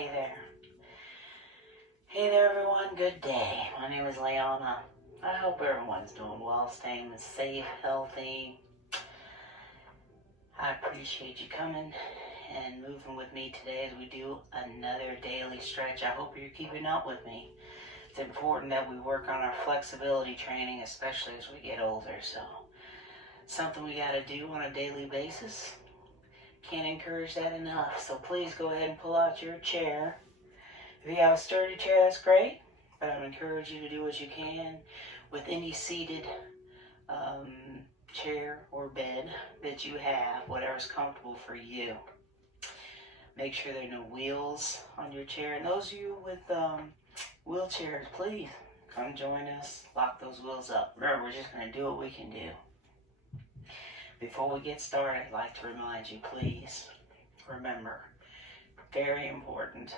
Hey there. Hey there, everyone. Good day. My name is Leona. I hope everyone's doing well, staying safe, healthy. I appreciate you coming and moving with me today as we do another daily stretch. I hope you're keeping up with me. It's important that we work on our flexibility training, especially as we get older. So, something we got to do on a daily basis. Can't encourage that enough. So please go ahead and pull out your chair. If you have a sturdy chair, that's great, but I encourage you to do what you can with any seated chair or bed that you have, whatever's comfortable for you. Make sure there are no wheels on your chair. And those of you with wheelchairs, please come join us. Lock those wheels up. Remember, we're just going to do what we can do. Before we get started, I'd like to remind you, please remember, very important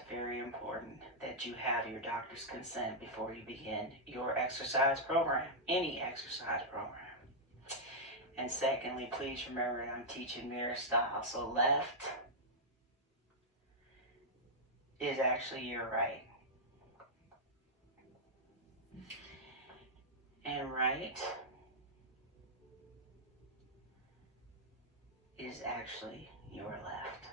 that you have your doctor's consent before you begin your exercise program, any exercise program. And secondly, please remember I'm teaching mirror style. So left is actually your right. And right is actually your left.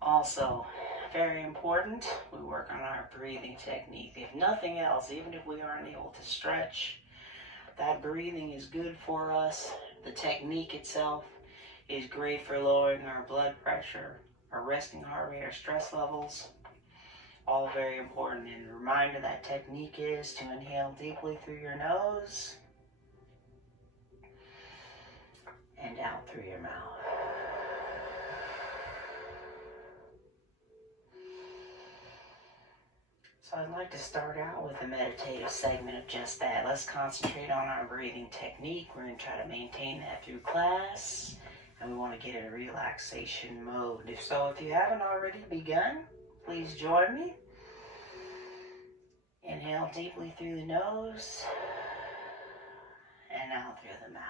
Also, very important, we work on our breathing technique. If nothing else, even if we aren't able to stretch, that breathing is good for us. The technique itself is great for lowering our blood pressure, our resting heart rate, our stress levels. All very important. And a reminder, that technique is to inhale deeply through your nose and out through your mouth. So I'd like to start out with a meditative segment of just that. Let's concentrate on our breathing technique. We're going to try to maintain that through class, and we want to get in a relaxation mode. If you haven't already begun, please join me. Inhale deeply through the nose and out through the mouth.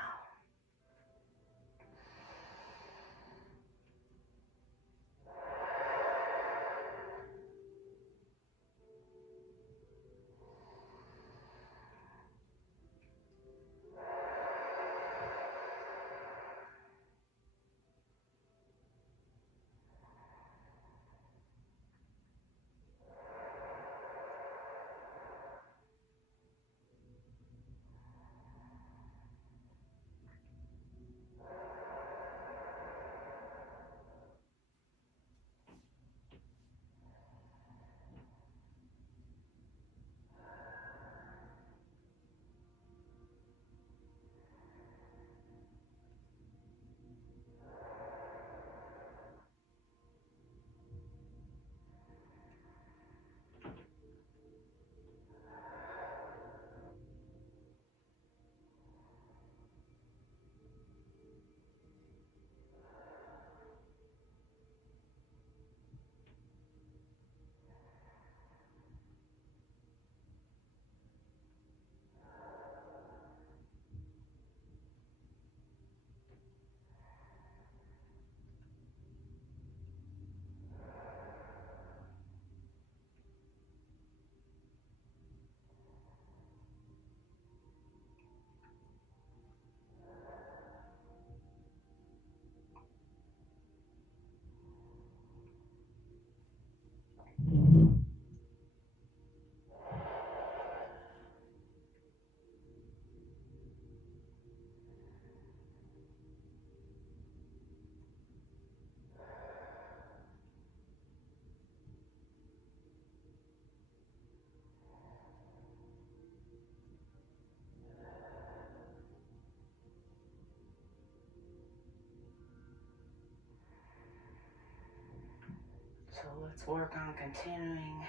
So let's work on continuing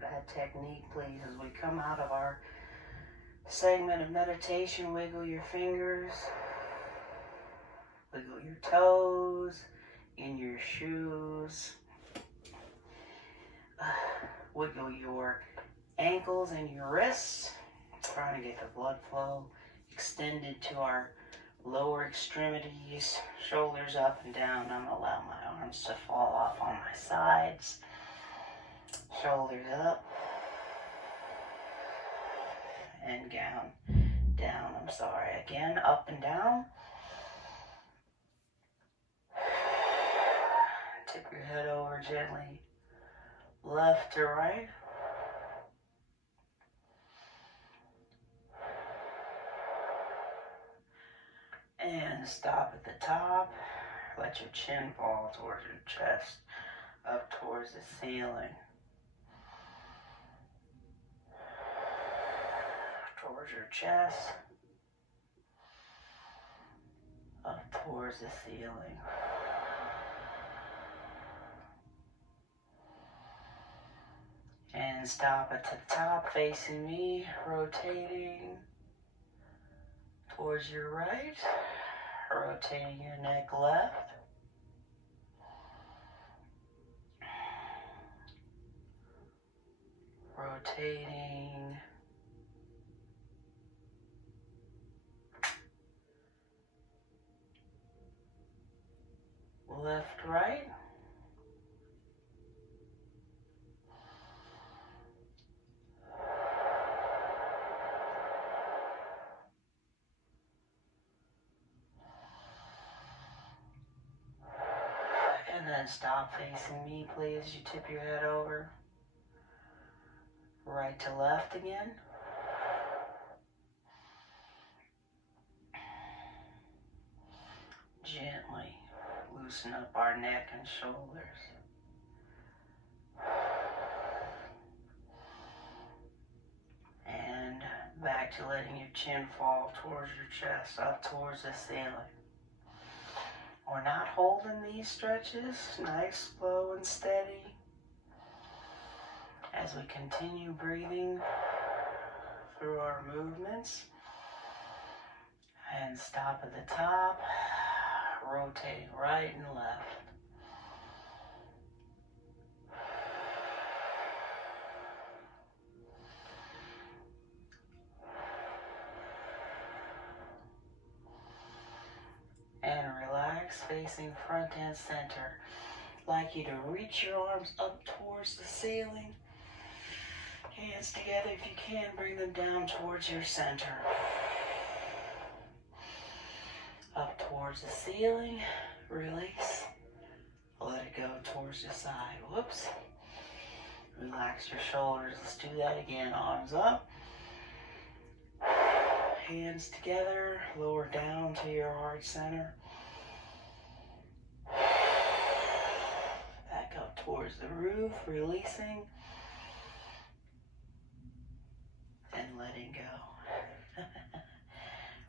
that technique, please. As we come out of our segment of meditation, wiggle your fingers, wiggle your toes in your shoes, wiggle your ankles and your wrists, trying to get the blood flow extended to our lower extremities, shoulders up and down. I'm going to allow my arms to fall off on my sides. Shoulders up and down. Again, up and down. Tip your head over gently, left to right. And stop at the top. Let your chin fall towards your chest, up towards the ceiling. Towards your chest, up towards the ceiling. And stop at the top facing me, rotating towards your right, rotating your neck left. Rotating left, right. And then stop facing me, please. You tip your head over. Right to left again. Gently loosen up our neck and shoulders. And back to letting your chin fall towards your chest, up towards the ceiling. We're not holding these stretches. Nice, slow and steady. As we continue breathing through our movements. And stop at the top, rotating right and left. And relax, facing front and center. I'd like you to reach your arms up towards the ceiling. Hands together if you can, bring them down towards your center. Up towards the ceiling, release. Let it go towards the side. Whoops. Relax your shoulders. Let's do that again. Arms up. Hands together. Lower down to your heart center. Back up towards the roof. Releasing. And letting go.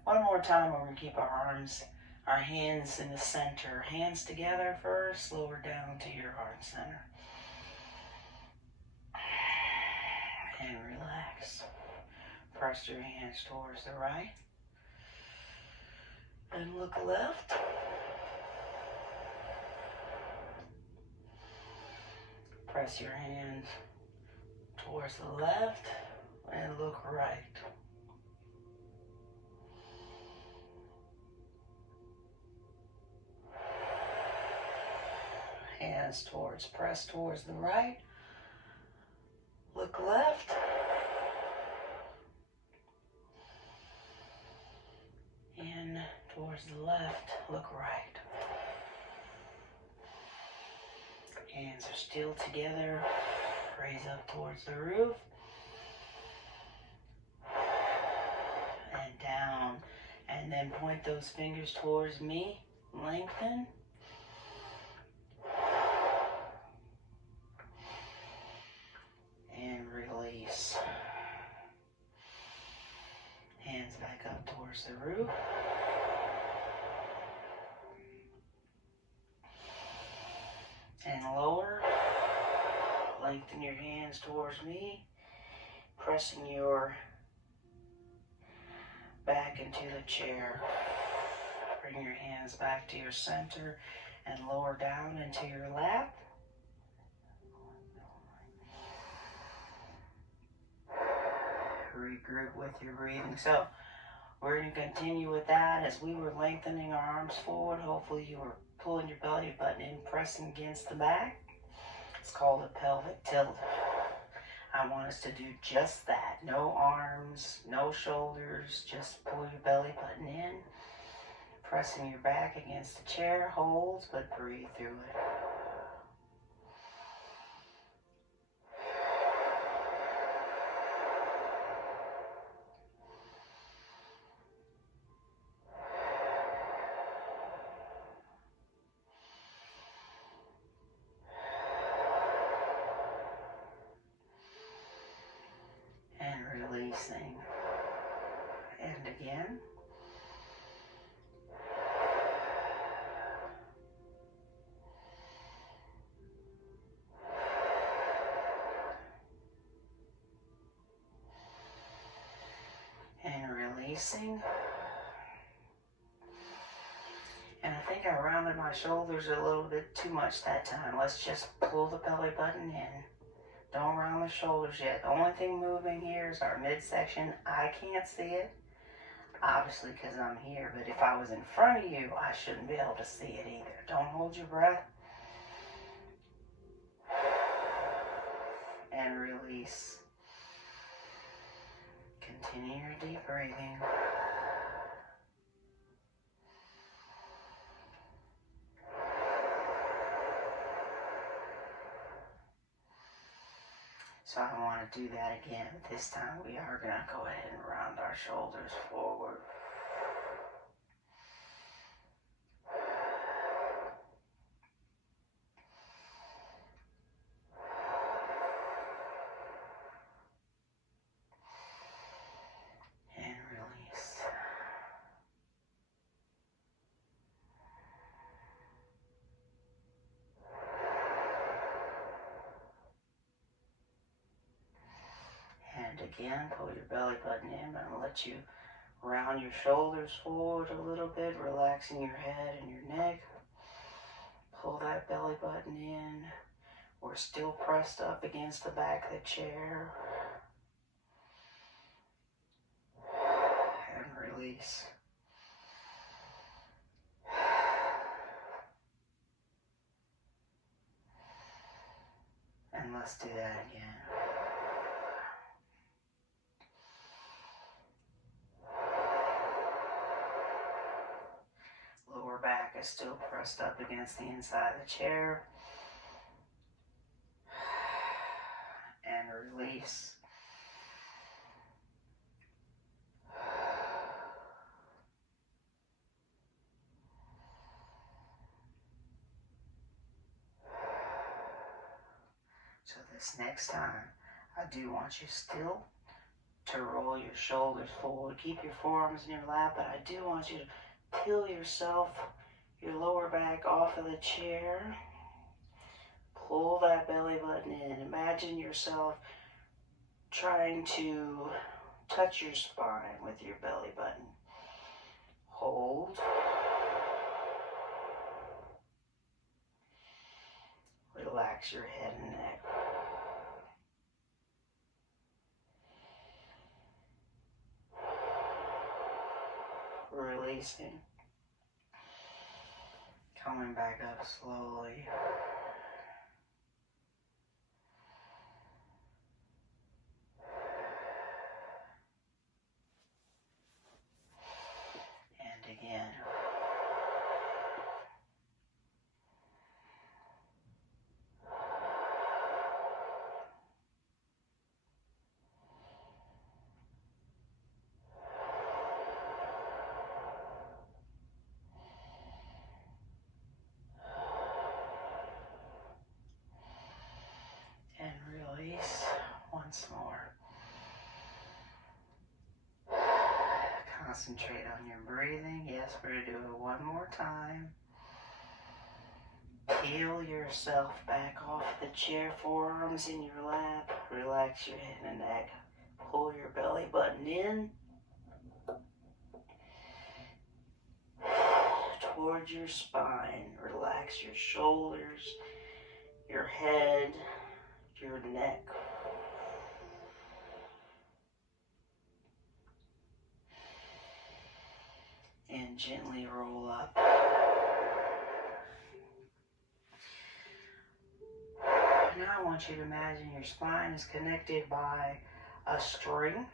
One more time, we're going to keep our hands in the center. Hands together first, lower down to your heart center. And relax. Press your hands towards the right. And look left. Press your hands towards the left and look right. Hands press towards the right. Look left. And towards the left, look right. Hands are still together. Raise up towards the roof. And down. And then point those fingers towards me. Lengthen. And release. Hands back up towards the roof. And lower. Lengthen your hands towards me. Pressing your back into the chair. Bring your hands back to your center and lower down into your lap. Regroup with your breathing. So We're going to continue with that as we were lengthening our arms forward. Hopefully you were pulling your belly button in, pressing against the back. It's called a pelvic tilt. I want us to do just that. No arms, no shoulders, just pull your belly button in, pressing your back against the chair, hold, but breathe through it. And releasing. And again. And releasing. And I think I rounded my shoulders a little bit too much that time. Let's just pull the belly button in. Don't round the shoulders yet. The only thing moving here is our midsection. I can't see it, obviously, because I'm here. But if I was in front of you, I shouldn't be able to see it either. Don't hold your breath. And release. Continue your deep breathing. So I want to do that again. This time we are going to go ahead and round our shoulders forward. And release. And again, pull your belly button in. I'm going to let you round your shoulders forward a little bit, relaxing your head and your neck. Pull that belly button in. We're still pressed up against the back of the chair. And release. And let's do that again. Lower back is still pressed up against the inside of the chair. And release. So this next time, I do want you still to roll your shoulders forward. Keep your forearms in your lap, but I do want you to peel yourself, your lower back off of the chair. Pull that belly button in. Imagine yourself trying to touch your spine with your belly button. Hold. Relax your head and neck. Releasing. Coming back up slowly. And again. And release once more. Concentrate on your breathing. Yes, we're going to do it one more time. Peel yourself back off the chair, forearms in your lap. Relax your head and neck. Pull your belly button in. Towards your spine. Relax your shoulders, your head, your neck. then gently roll up. Now I want you to imagine your spine is connected by a string,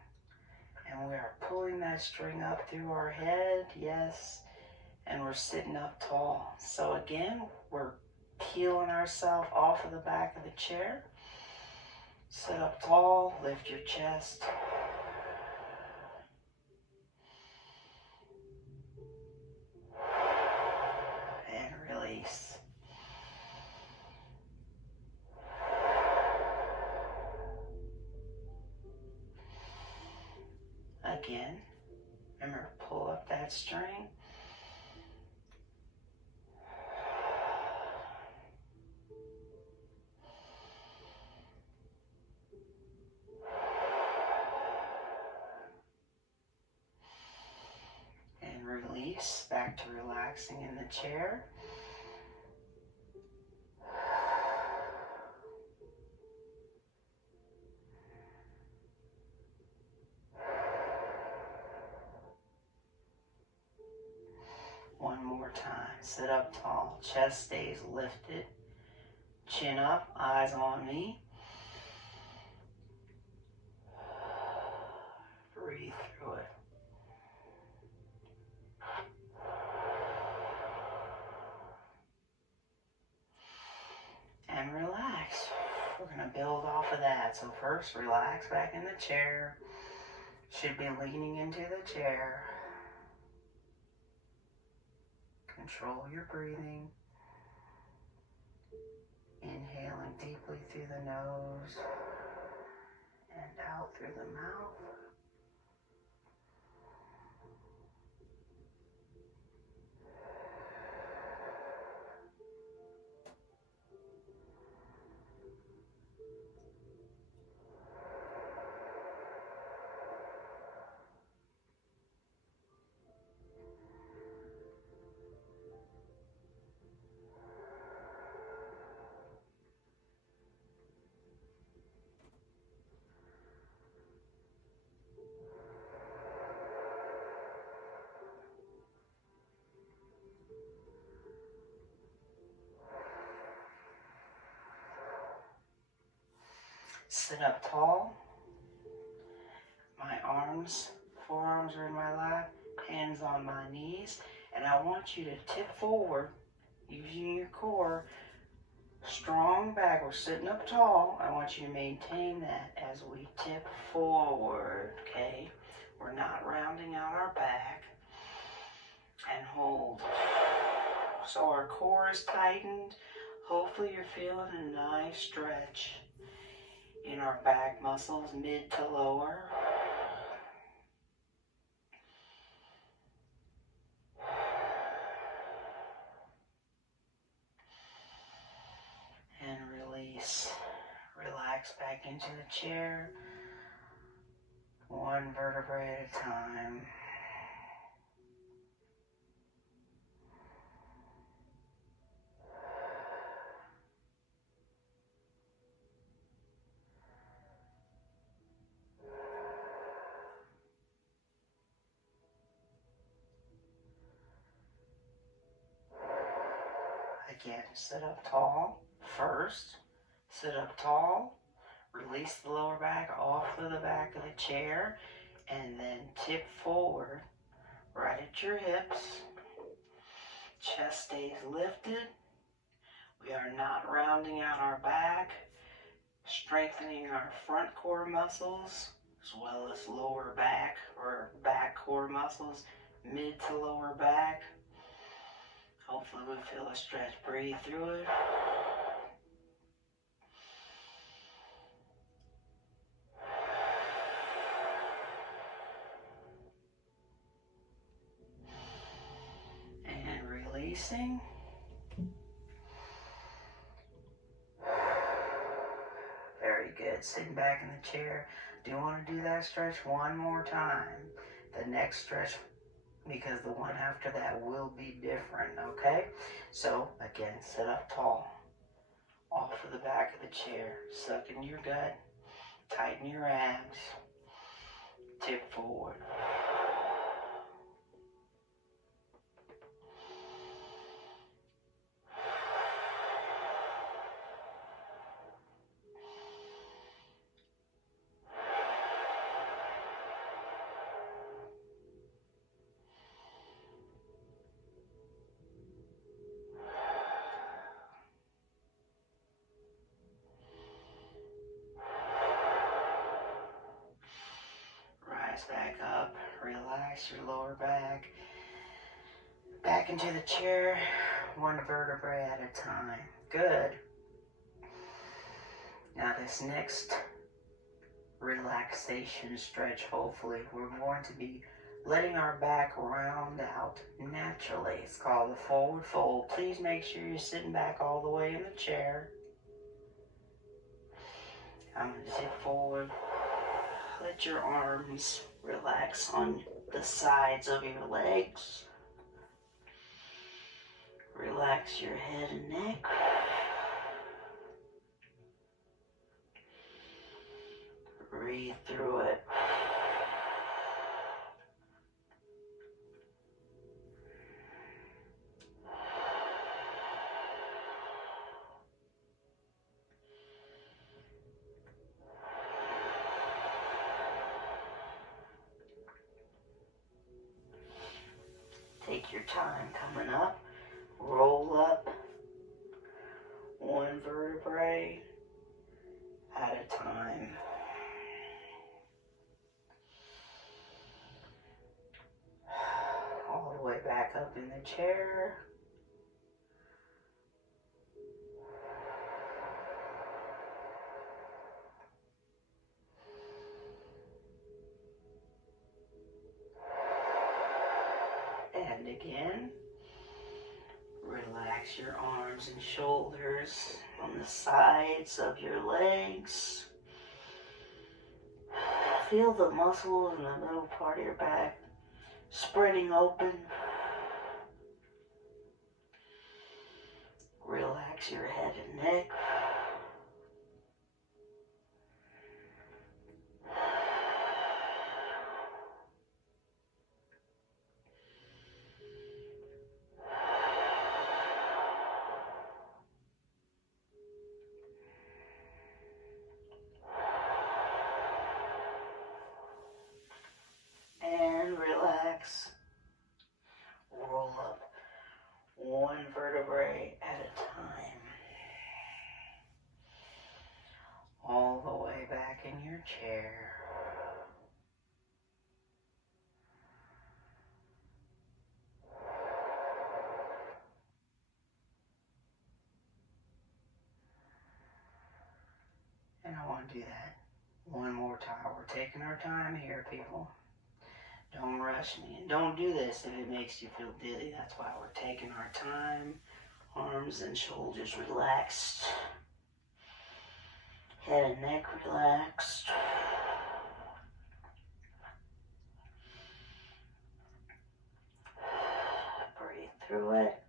and we are pulling that string up through our head, yes, and we're sitting up tall. So again, we're peeling ourselves off of the back of the chair. Sit up tall, lift your chest. And release. Again, remember, pull up that string. And release, back to relaxing in the chair. One more time. Sit up tall. Chest stays lifted. Chin up. Eyes on me. Breathe through it. And relax. We're going to build off of that. So first, relax back in the chair. Should be leaning into the chair. Control your breathing. Inhaling deeply through the nose and out through the mouth. Sit up tall. My arms, forearms are in my lap, hands on my knees, and I want you to tip forward using your core. Strong back. We're sitting up tall. I want you to maintain that as we tip forward, okay? We're not rounding out our back. And hold. So our core is tightened. Hopefully you're feeling a nice stretch in our back muscles, mid to lower. And release. Relax back into the chair. One vertebrae at a time. Again, sit up tall first. Sit up tall. Release the lower back off of the back of the chair. And then tip forward right at your hips. Chest stays lifted. We are not rounding out our back. Strengthening our front core muscles as well as lower back or back core muscles, mid to lower back. Hopefully we feel a stretch. Breathe through it. And releasing. Very good. Sitting back in the chair. Do you want to do that stretch one more time? The next stretch, because the one after that will be different, okay? So, again, sit up tall. Off of the back of the chair. Suck in your gut. Tighten your abs. Tip forward. relax your lower back. Back into the chair, one vertebrae at a time. Good. Now this next relaxation stretch, hopefully, we're going to be letting our back round out naturally. It's called the forward fold. Please make sure you're sitting back all the way in the chair. I'm going to sit forward. Let your arms relax on the sides of your legs. Relax your head and neck. Breathe through it. Take your time coming up. Roll up one vertebrae at a time. All the way back up in the chair. And again. Relax your arms and shoulders on the sides of your legs. Feel the muscles in the middle part of your back spreading open. Relax your head and neck. And relax. Roll up one vertebrae at a time. All the way back in your chair. And I want to do that one more time. We're taking our time here, people. Don't rush me. And don't do this if it makes you feel dizzy. That's why we're taking our time. Arms and shoulders relaxed. Head and neck relaxed. Breathe through it.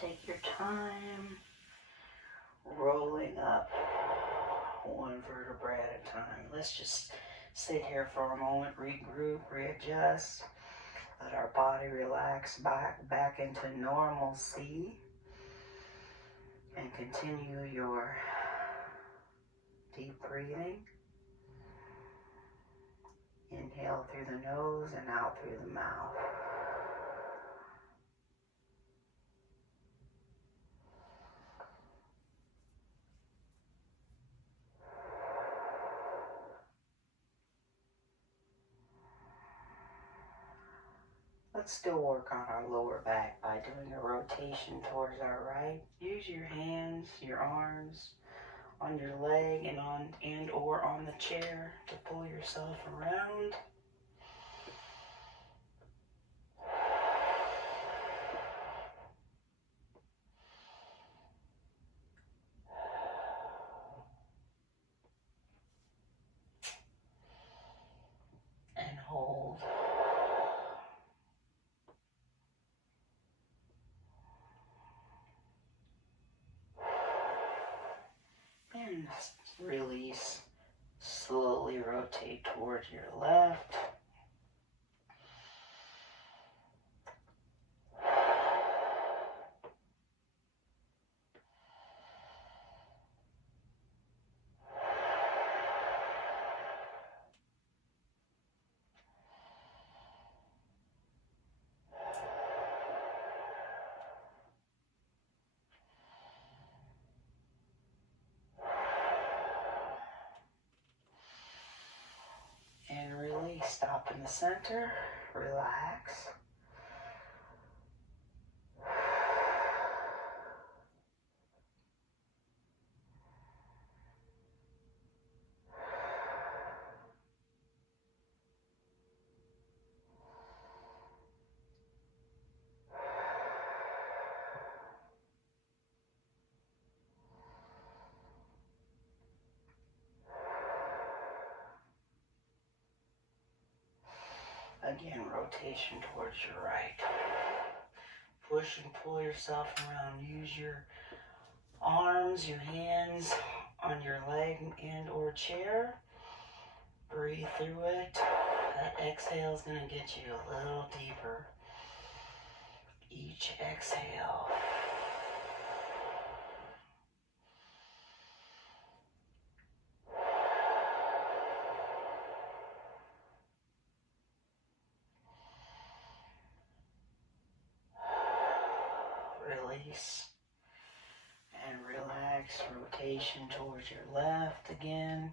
Take your time, rolling up one vertebrae at a time. Let's just sit here for a moment, regroup, readjust, let our body relax back into normalcy, and continue your deep breathing. Inhale through the nose and out through the mouth. Let's still work on our lower back by doing a rotation towards our right. Use your hands, your arms on your leg and or on the chair to pull yourself around. And hold. And release. Slowly rotate towards your left. in the center. Relax. Again, rotation towards your right. Push and pull yourself around. Use your arms, your hands on your leg and or chair. Breathe through it. That exhale is going to get you a little deeper. Each exhale. Release and relax. Rotation towards your left again.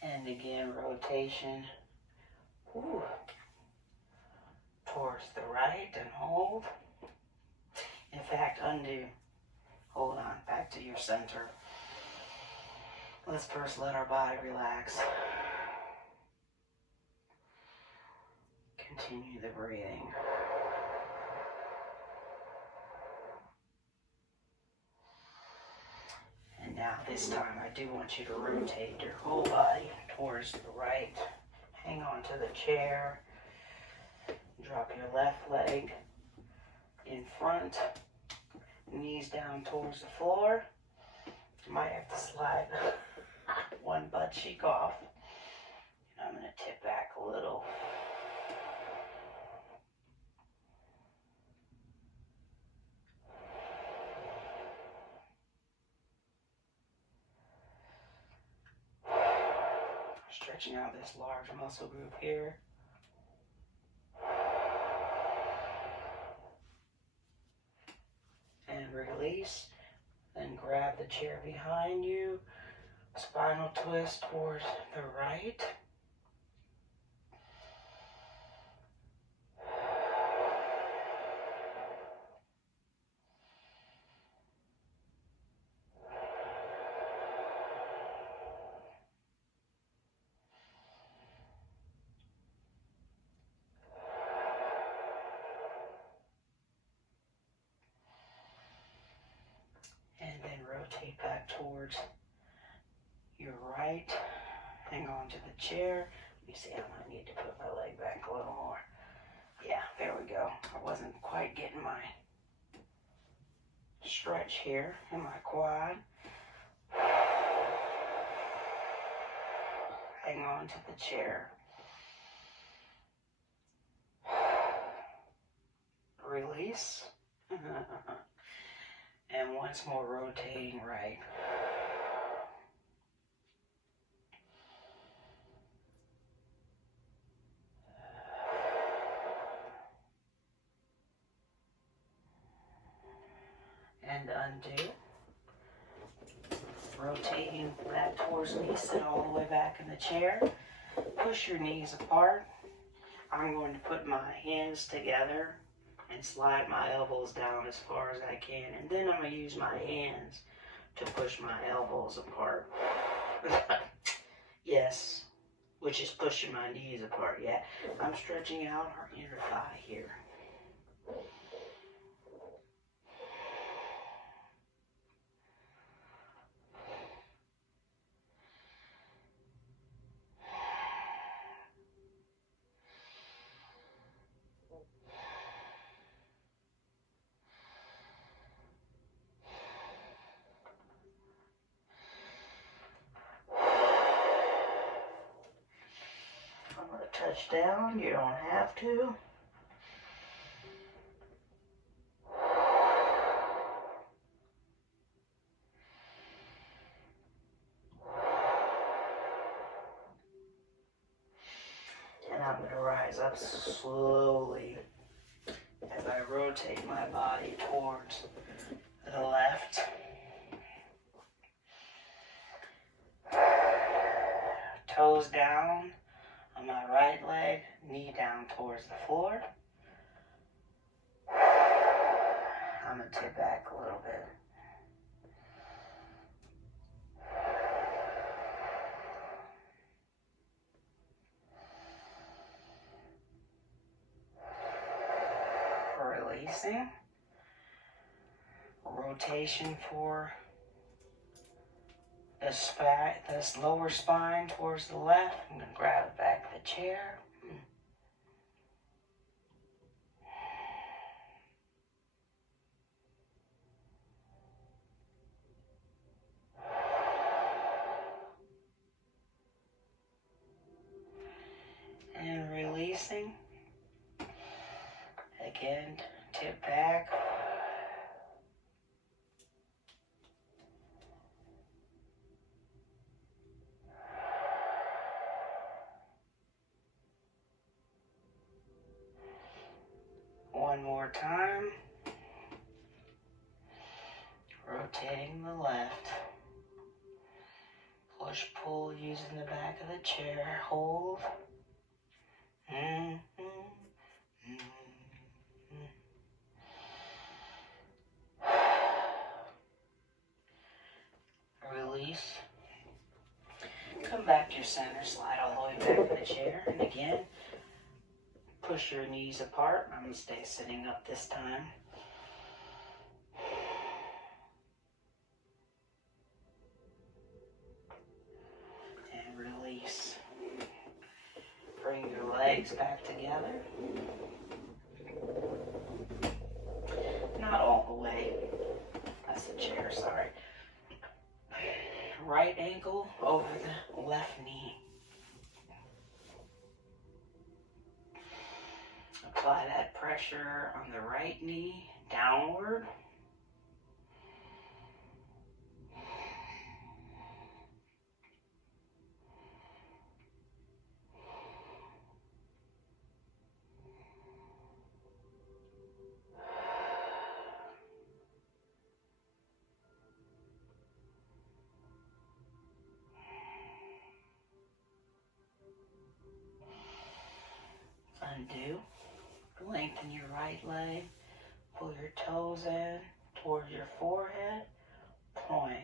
And again, rotation towards the right and hold. In fact, undo. Hold on, back to your center. Let's first let our body relax. Continue the breathing. And now this time I do want you to rotate your whole body towards the right. Hang on to the chair. Drop your left leg in front. Knees down towards the floor. You might have to slide one butt cheek off. And I'm going to tip back a little. Stretching out this large muscle group here. And release. Then grab the chair behind you. Spinal twist towards the right. And then rotate back towards your right. Hang on to the chair. Let me see, I might need to put my leg back a little more. Yeah, there we go. I wasn't quite getting my stretch here in my quad. Hang on to the chair. Release. And once more rotating right. And undo. Rotating back towards me, sit all the way back in the chair. Push your knees apart. I'm going to put my hands together and slide my elbows down as far as I can. And then I'm going to use my hands to push my elbows apart. Yes, which is pushing my knees apart. Yeah, I'm stretching out our inner thigh here. touch down. You don't have to. And I'm going to rise up slowly as I rotate my body towards the left. Toes down on my right leg, knee down towards the floor. I'm going to tip back a little bit. Releasing. Rotation for this lower spine towards the left. I'm going to grab the back of the chair. And releasing. Again, tip back. One more time. Rotating the left. Push, pull using the back of the chair. Hold. Release. Come back to your center. Slide all the way back to the chair. And again, push your knees apart. I'm going to stay sitting up this time. And release. Bring your legs back together. Not all the way. That's the chair, sorry. Right ankle over the left knee. Apply that pressure on the right knee downward. Undo. Lengthen your right leg. Pull your toes in towards your forehead. Point.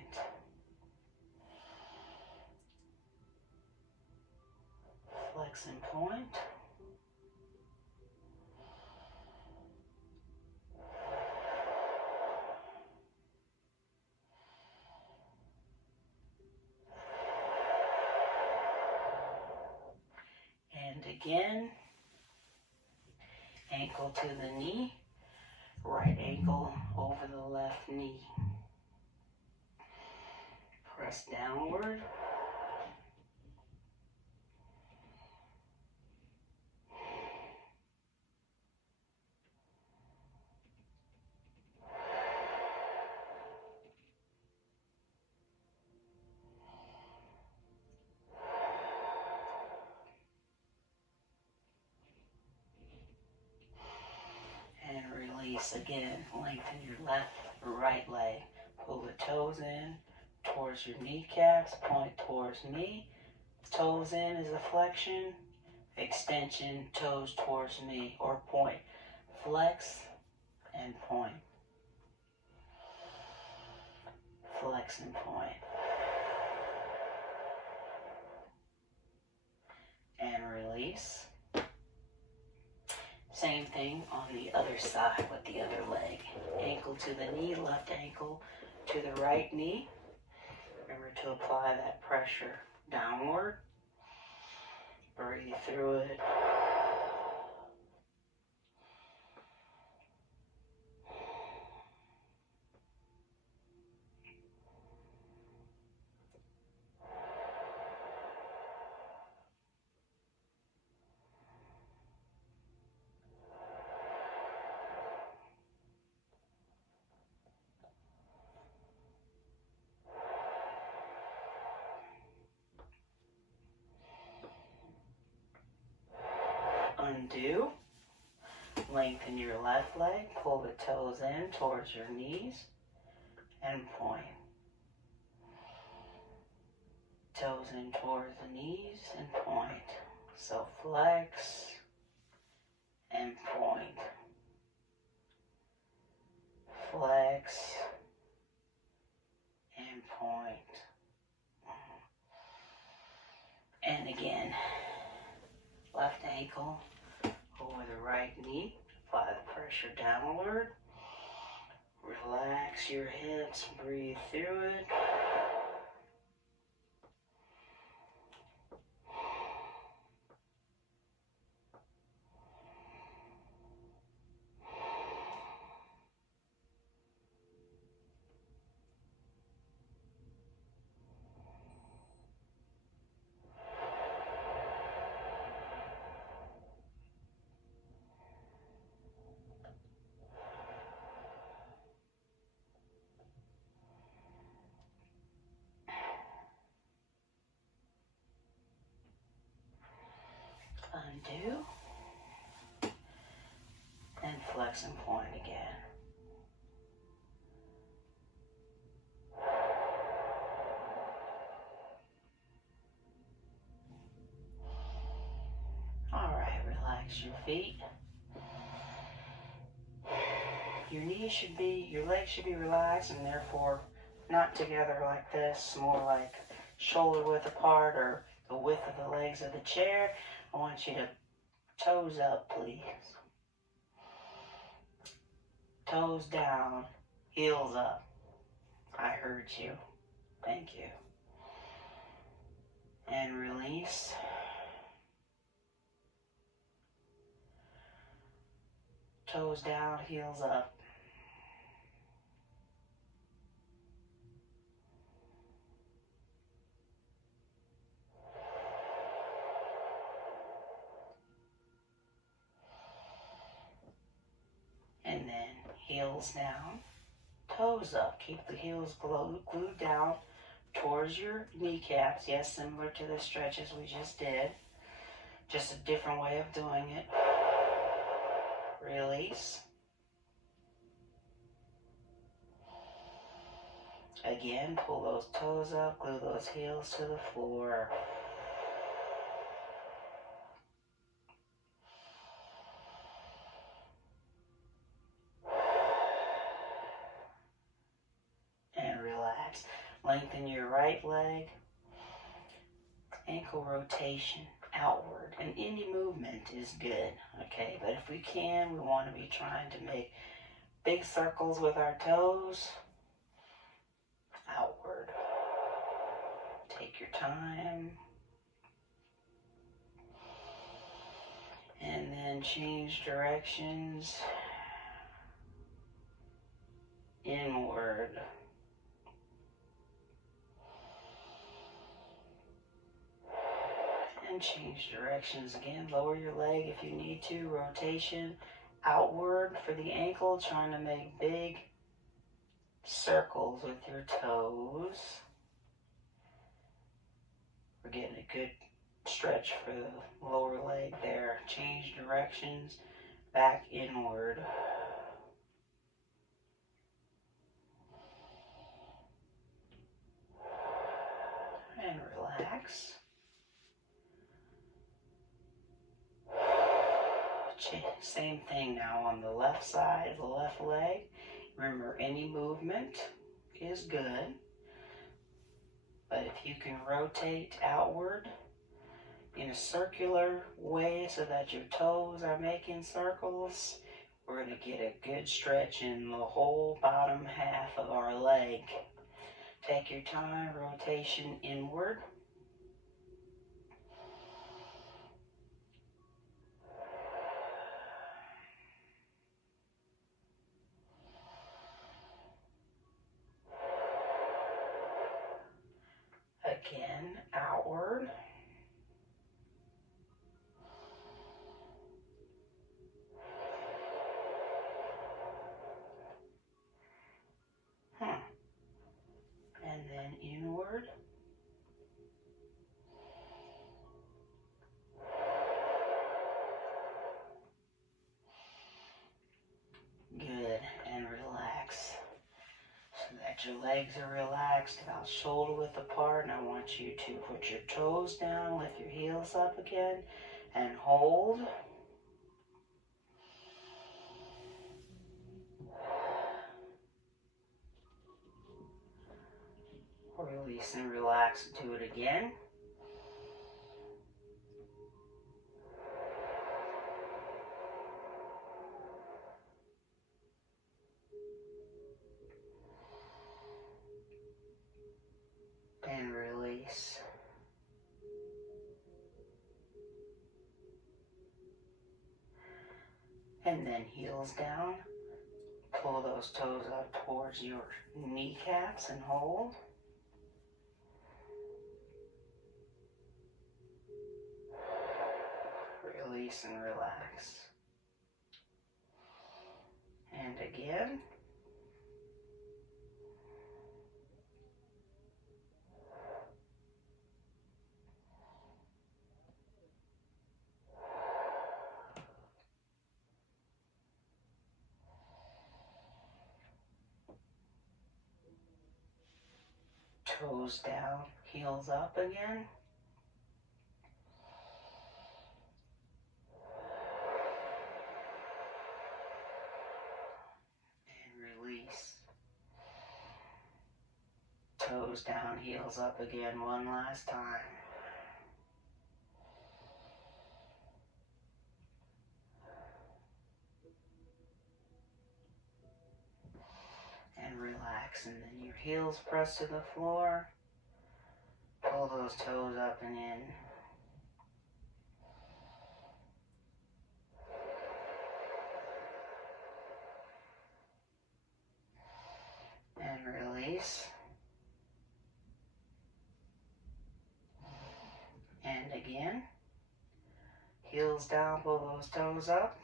Flex and point. And again. Ankle to the knee. Right ankle over the left knee. Press downward. And release again. Lengthen your left or right leg. Pull the toes in towards your kneecaps. Point towards me. Toes in is a flexion. Extension, toes towards me, or point. Flex and point. Flex and point. And release. Same thing on the other side with the other leg. Ankle to the knee, left ankle to the right knee. Remember to apply that pressure downward. Breathe through it. Lengthen your left leg, pull the toes in towards your knees, and point. Toes in towards the knees and point. So flex and point. Flex and point. And again, left ankle over the right knee. Apply the pressure downward. Relax your hips, breathe through it. Undo. And flex and point again. Alright, relax your feet. Your legs should be relaxed and therefore not together like this, more like shoulder width apart or the width of the legs of the chair. I want you to toes up, please. Toes down, heels up. I heard you. Thank you. And release. Toes down, heels up. And then heels down, toes up. Keep the heels glued down towards your kneecaps. Yes, similar to the stretches we just did. Just a different way of doing it. Release. Again, pull those toes up, glue those heels to the floor. And relax. Lengthen your right leg. Ankle rotation outward. And any movement is good, okay? But if we can, we want to be trying to make big circles with our toes. Outward. Take your time. And then change directions. Inward. And change directions again. Lower your leg if you need to. Rotation outward for the ankle. Trying to make big circles with your toes. We're getting a good stretch for the lower leg there. Change directions. Back inward. And relax. Same thing now on the left side of the left leg. Remember, any movement is good. But if you can rotate outward in a circular way so that your toes are making circles, we're going to get a good stretch in the whole bottom half of our leg. Take your time, rotation inward. Again, outward. And then inward. Your legs are relaxed, about shoulder width apart, and I want you to put your toes down, lift your heels up again, and hold. Release and relax. Do it again. And release. And then heels down. Pull those toes up towards your kneecaps and hold. Release and relax. And again. Toes down, heels up again. And release. Toes down, heels up again one last time. And relax, and then your heels press to the floor. Pull those toes up and in. And release. And again. Heels down, pull those toes up.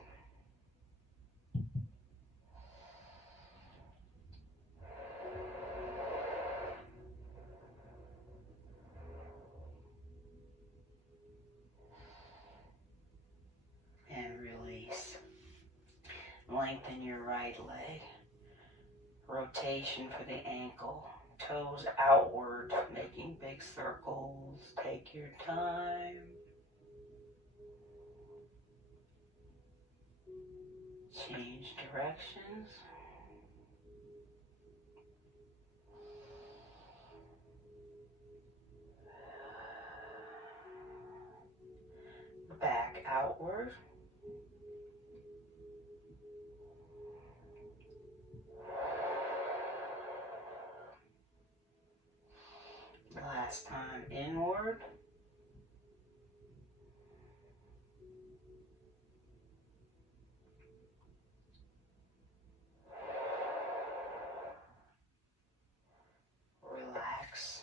And release. Lengthen your right leg. Rotation for the ankle. Toes outward, making big circles. Take your time. Change directions. Back outward. Last time inward. Relax.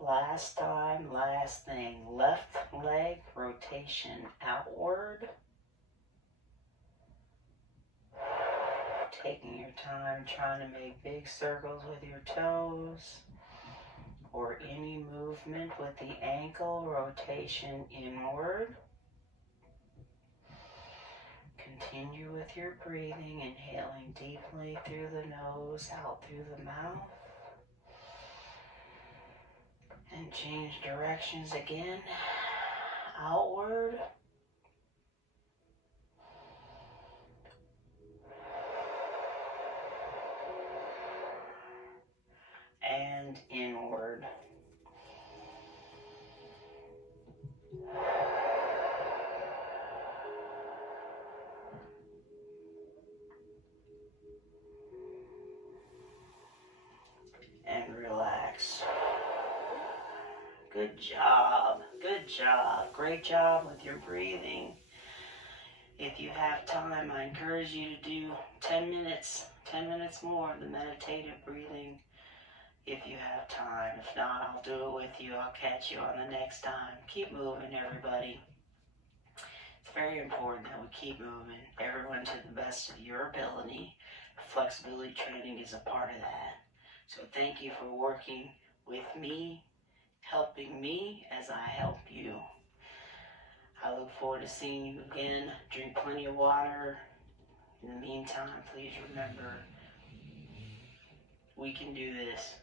Last time, last thing. Left leg rotation outward. Taking your time, trying to make big circles with your toes. Or any movement with the ankle, rotation inward. Continue with your breathing, inhaling deeply through the nose, out through the mouth. And change directions again, outward. And inward. And relax. Good job. Good job. Great job with your breathing. If you have time, I encourage you to do 10 minutes more of the meditative breathing if you have time. If not, I'll do it with you. I'll catch you on the next time. Keep moving, everybody. It's very important that we keep moving, everyone to the best of your ability. Flexibility training is a part of that. So thank you for working with me, helping me as I help you. I look forward to seeing you again. Drink plenty of water. In the meantime, please remember, We can do this.